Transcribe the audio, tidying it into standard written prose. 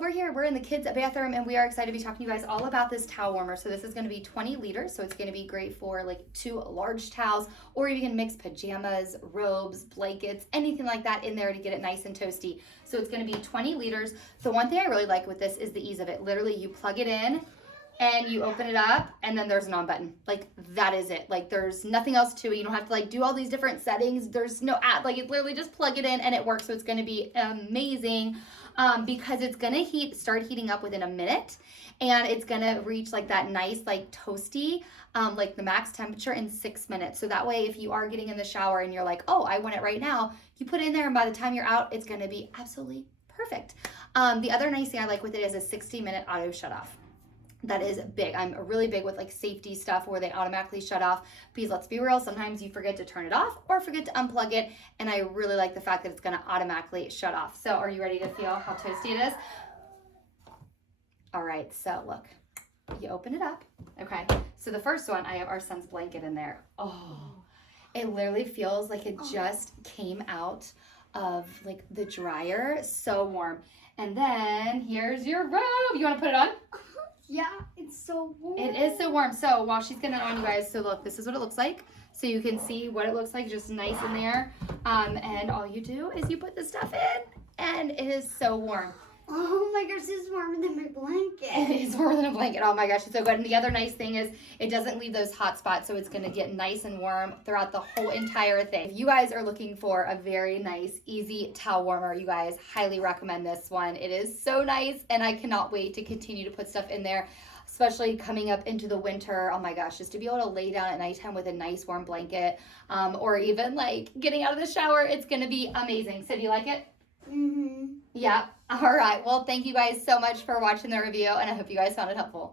we're here, we're in the kids' bathroom, and we are excited to be talking to you guys all about this towel warmer. So this is gonna be 20 liters, so it's gonna be great for like 2 large towels, or you can mix pajamas, robes, blankets, anything like that in there to get it nice and toasty. So it's gonna be 20 liters. The one thing I really like with this is the ease of it. Literally, you plug it in, and you open it up, and then there's an on button. Like, that is it. Like, there's nothing else to it. You don't have to like do all these different settings. There's no app. Like, it's literally just plug it in and it works. So it's gonna be amazing because it's gonna start heating up within a minute, and it's gonna reach like that nice like toasty, like the max temperature in 6 minutes. So that way, if you are getting in the shower and you're like, oh, I want it right now, you put it in there, and by the time you're out, it's gonna be absolutely perfect. The other nice thing I like with it is a 60-minute auto shut off. That is big. I'm really big with like safety stuff where they automatically shut off, because let's be real, sometimes you forget to turn it off or forget to unplug it, and I really like the fact that it's gonna automatically shut off. So are you ready to feel how toasty it is? All right, so look, you open it up. Okay, so the first one, I have our son's blanket in there. Oh, it literally feels like it just came out of like the dryer. So warm. And then here's your robe. You wanna put it on? Yeah, it's so warm. It is so warm. So while she's getting it on, you guys, so look, this is what it looks like. So you can see what it looks like, just nice in there. And all you do is you put the stuff in, and it is so warm. Oh my gosh, this is warmer than my blanket. It is warmer than a blanket. Oh my gosh, it's so good. And the other nice thing is it doesn't leave those hot spots, so it's gonna get nice and warm throughout the whole entire thing. If you guys are looking for a very nice, easy towel warmer, you guys highly recommend this one. It is so nice, and I cannot wait to continue to put stuff in there, especially coming up into the winter. Oh my gosh, just to be able to lay down at nighttime with a nice warm blanket, or even like getting out of the shower, it's gonna be amazing. So do you like it? Mm-hmm. Yeah. All right. Well, thank you guys so much for watching the review, and I hope you guys found it helpful.